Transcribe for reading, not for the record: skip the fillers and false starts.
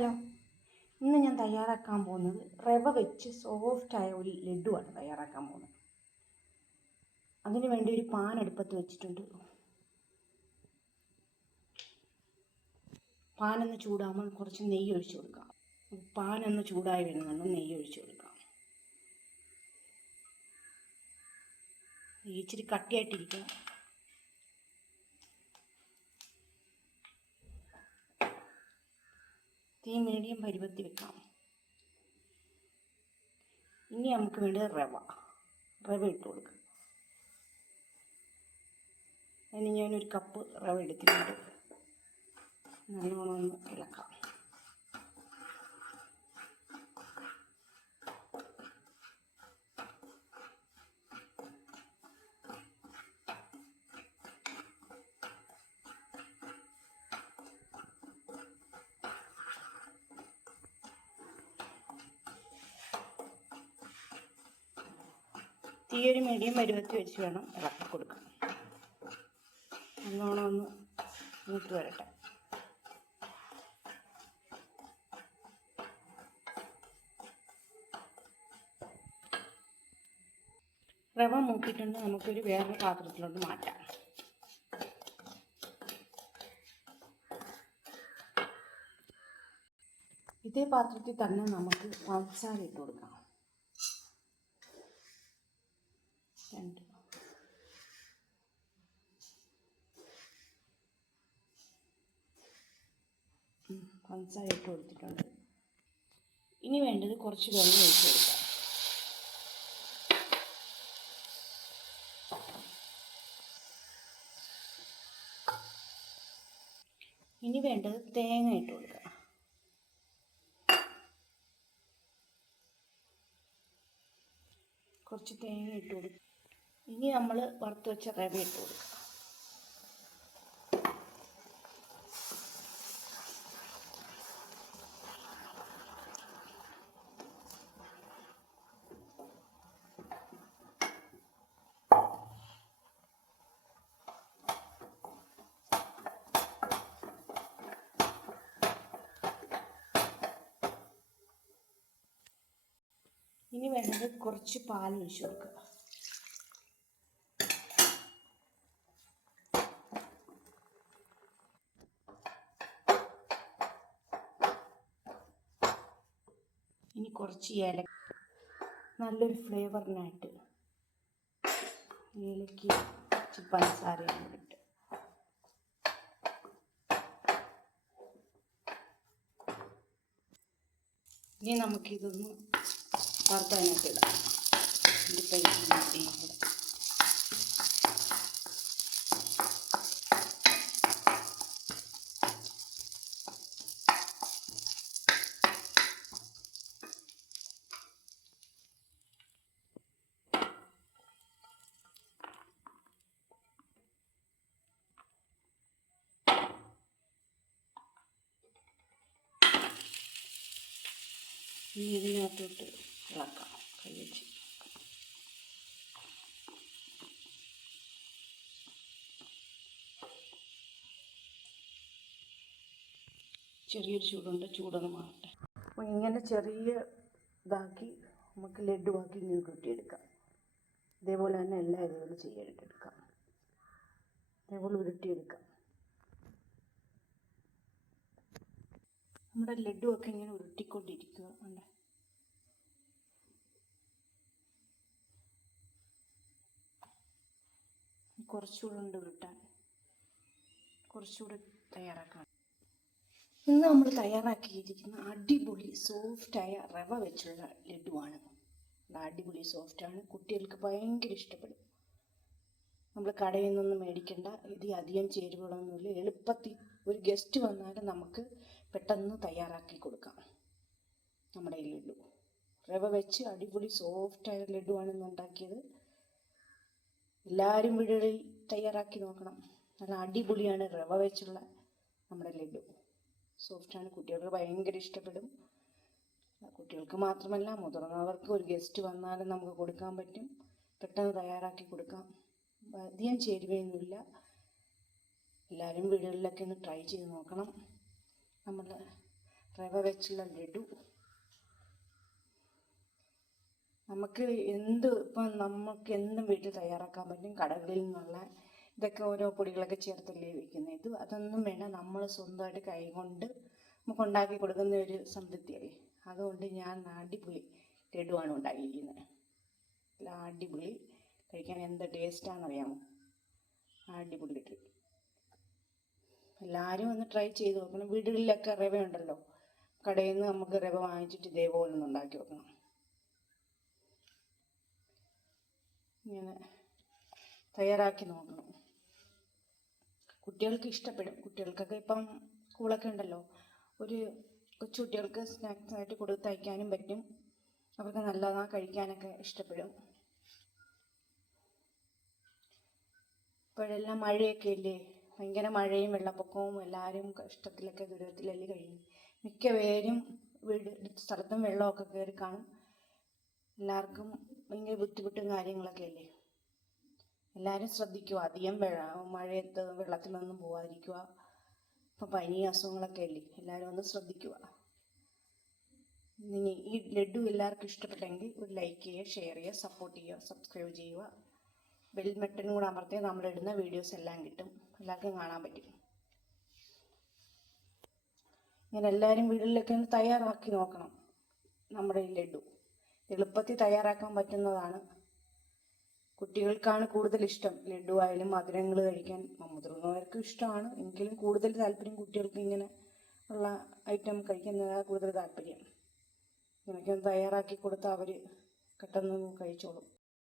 Hello, ഇന്ന് ഞാൻ തയ്യാറാക്കാൻ പോകുന്നത് റവ വെച്ച് സോഫ്റ്റായ ഒരു ലഡുവാണ് തയ്യാറാക്കാൻ പോകുന്നത്. അതിനു വേണ്ടി ഒരു പാൻ അടുപ്പത്ത് വെച്ചിട്ടുണ്ട്. പാനൊന്ന് ചൂടാകുമ്പോൾ കുറച്ച് നെയ്യ് ഒഴിച്ചു കൊടുക്കാം. പാനൊന്ന് ചൂടായി വരുന്നുണ്ട്, നെയ്യ് ഒഴിച്ചു കൊടുക്കാം. ഇച്ചിരി കട്ടിയായിട്ടിരിക്കുക. തീ മീഡിയം പരുവത്തി വെക്കാം. ഇനി നമുക്ക് വേണ്ടത് റവ ഇട്ട് കൊടുക്കാം. അതിന് ഞാനൊരു കപ്പ് റവ എടുത്തിട്ടുണ്ട്. നല്ലോണം ഒന്ന് ഇളക്കാം. തീയൊരു മീഡിയം പരുവത്തി വെച്ച് വേണം ഇളക്കി കൊടുക്കാൻ. നല്ലോണം ഒന്ന് മൂത്ത് വരട്ടെ. റവ മൂക്കിയിട്ടുണ്ട്. നമുക്കൊരു വേറെ പാത്രത്തിലോട്ട് മാറ്റാം. ഇതേ പാത്രത്തിൽ തന്നെ നമുക്ക് പഞ്ചസാര ഇട്ട് കൊടുക്കാം. പഞ്ചസാര ഇട്ട് കൊടുത്തിട്ടുണ്ട്. ഇനി വേണ്ടത് കുറച്ച് വെള്ളം ഒഴിച്ച് കൊടുക്കാം. ഇനി വേണ്ടത് തേങ്ങ ഇട്ട് കൊടുക്കുക. കുറച്ച് തേങ്ങ ഇട്ട് കൊടുക്കുക. ഇനി നമ്മൾ വറുത്ത് വെച്ച റവ ഇട്ട് കൊടുക്കുക. ഇനി വേണ്ടത് കുറച്ച് പാൽ ഒഴിച്ച് കൊടുക്കുക. ഇനി കുറച്ച് ഏലക്ക, നല്ലൊരു ഫ്ലേവറിനായിട്ട് ഏലക്ക, കുറച്ച് പഞ്ചസാരയും ഇട്ട് ഇനി നമുക്കിതൊന്ന് വറുത്തതിനകത്ത് ഇടാം. ഇനി ഇതിനകത്തോട്ട് ഇളക്കാം കൈ വെച്ച്. ചെറിയൊരു ചൂടുണ്ട്, ചൂടൊന്ന് മാറട്ടെ. അപ്പോൾ ഇങ്ങനെ ചെറിയ ഇതാക്കി നമുക്ക് ലഡുവാക്കി ഇങ്ങനെ ഉരുട്ടിയെടുക്കാം. ഇതേപോലെ തന്നെ എല്ലാ ഇതുകളും ചെയ്തെടുക്കാം. ഇതേപോലെ ഉരുട്ടിയെടുക്കാം. നമ്മുടെ ലഡുവൊക്കെ ഇങ്ങനെ ഉരുട്ടിക്കൊണ്ടിരിക്കുക. ഉണ്ട്, കുറച്ചുകൂടെ ഉണ്ട് ഉരുട്ടാൻ, കുറച്ചുകൂടെ തയ്യാറാക്കാം. ഇന്ന് നമ്മൾ തയ്യാറാക്കിയിരിക്കുന്ന അടിപൊളി സോഫ്റ്റായ റവ വെച്ചുള്ള ലഡുവാണ്. അടിപൊളി സോഫ്റ്റാണ്. കുട്ടികൾക്ക് ഭയങ്കര ഇഷ്ടപ്പെടും. നമ്മൾ കടയിൽ നിന്നൊന്നും മേടിക്കേണ്ട. ഇത് അധികം ചേരുവകളൊന്നുമില്ല. എളുപ്പത്തിൽ ഒരു ഗസ്റ്റ് വന്നാലും നമുക്ക് പെട്ടെന്ന് തയ്യാറാക്കി കൊടുക്കാം. നമ്മുടെ ഈ ലഡു റവ വെച്ച് അടിപൊളി സോഫ്റ്റായ ലഡുവാണ് ഇന്ന് ഉണ്ടാക്കിയത്. എല്ലാവരും വീടുകളിൽ തയ്യാറാക്കി നോക്കണം. നല്ല അടിപൊളിയാണ് റവ വെച്ചുള്ള നമ്മുടെ ലഡു. സോഫ്റ്റാണ്. കുട്ടികൾക്ക് ഭയങ്കര ഇഷ്ടപ്പെടും. കുട്ടികൾക്ക് മാത്രമല്ല, മുതിർന്നവർക്ക് ഒരു ഗസ്റ്റ് വന്നാലും നമുക്ക് കൊടുക്കാൻ പറ്റും. പെട്ടെന്ന് തയ്യാറാക്കി കൊടുക്കാം. അധികം ചേരുവയൊന്നുമില്ല. എല്ലാവരും വീടുകളിലൊക്കെ ഒന്ന് ട്രൈ ചെയ്ത് നോക്കണം. നമ്മുടെ റവ വെച്ചുള്ള ലഡു. നമുക്ക് എന്തും വീട്ടിൽ തയ്യാറാക്കാൻ പറ്റും. കടകളിൽ നിന്നുള്ള ഇതൊക്കെ ഓരോ പൊടികളൊക്കെ ചേർത്തല്ലേ വയ്ക്കുന്നത്. അതൊന്നും വേണ്ട, നമ്മൾ സ്വന്തമായിട്ട് കൈ കൊണ്ട് നമുക്ക് ഉണ്ടാക്കി കൊടുക്കുന്ന ഒരു സംതൃപ്തിയല്ലേ. അതുകൊണ്ട് ഞാൻ അടിപൊളി ലഡുവാണ് ഉണ്ടാക്കിയിരിക്കുന്നത്. നല്ല അടിപൊളി, കഴിക്കാൻ എന്ത് ടേസ്റ്റാണെന്നറിയാമോ? അടിപൊളി ലഡു. എല്ലാവരും ഒന്ന് ട്രൈ ചെയ്ത് നോക്കണം. വീടുകളിലൊക്കെ റവ ഉണ്ടല്ലോ, കടയിൽ നിന്ന് നമുക്ക് റവ വാങ്ങിച്ചിട്ട് ഇതേപോലെ ഒന്ന് ഉണ്ടാക്കി വെക്കണം. ഇങ്ങനെ തയ്യാറാക്കി നോക്കണം. കുട്ടികൾക്ക് ഇഷ്ടപ്പെടും. കുട്ടികൾക്കൊക്കെ ഇപ്പം സ്കൂളൊക്കെ ഉണ്ടല്ലോ, ഒരു കൊച്ചു കുട്ടികൾക്ക് സ്നാക്സ് ആയിട്ട് കൊടുത്ത് തയ്ക്കാനും പറ്റും. അവർക്ക് നല്ലതാണ്, കഴിക്കാനൊക്കെ ഇഷ്ടപ്പെടും. ഇപ്പോഴെല്ലാം മഴയൊക്കെ അല്ലേ, ഭയങ്കര മഴയും വെള്ളപ്പൊക്കവും, എല്ലാവരും കഷ്ടത്തിലൊക്കെ ദുരിതത്തിലല്ലേ കഴിയും. മിക്ക പേരും സ്ഥലത്തും വെള്ളമൊക്കെ കയറി കാണും. എല്ലാവർക്കും ഭയങ്കര ബുദ്ധിമുട്ടും കാര്യങ്ങളൊക്കെ അല്ലേ. എല്ലാവരും ശ്രദ്ധിക്കുക, അധികം മഴയത്ത് വെള്ളത്തിലൊന്നും പോകാതിരിക്കുക. ഇപ്പം പനി അസുഖങ്ങളൊക്കെ അല്ലേ, എല്ലാവരും ഒന്ന് ശ്രദ്ധിക്കുക. ഇനി ഈ ലഡു എല്ലാവർക്കും ഇഷ്ടപ്പെട്ടെങ്കിൽ ഒരു ലൈക്ക് ചെയ്യുക, ഷെയർ ചെയ്യുക, സപ്പോർട്ട് ചെയ്യുക, സബ്സ്ക്രൈബ് ചെയ്യുക. ബെൽ ബട്ടനും കൂടെ അമർത്തിയാൽ നമ്മളിടുന്ന വീഡിയോസ് എല്ലാം കിട്ടും, എല്ലാവർക്കും കാണാൻ പറ്റും. ഇങ്ങനെ എല്ലാവരും വീടുകളിലൊക്കെ ഒന്ന് തയ്യാറാക്കി നോക്കണം. നമ്മുടെ ഈ ലഡു എളുപ്പത്തിൽ തയ്യാറാക്കാൻ പറ്റുന്നതാണ്. കുട്ടികൾക്കാണ് കൂടുതൽ ഇഷ്ടം ലഡു ആയാലും മധുരങ്ങൾ കഴിക്കാൻ. മുതിർന്നവർക്കും ഇഷ്ടമാണ്, എങ്കിലും കൂടുതൽ താല്പര്യം കുട്ടികൾക്ക് ഇങ്ങനെ ഉള്ള ഐറ്റം കഴിക്കുന്നതാണ് കൂടുതൽ താല്പര്യം. ഇങ്ങനെയൊക്കെ ഒന്ന് തയ്യാറാക്കി കൊടുത്താൽ അവർ പെട്ടെന്ന് കഴിച്ചോളും.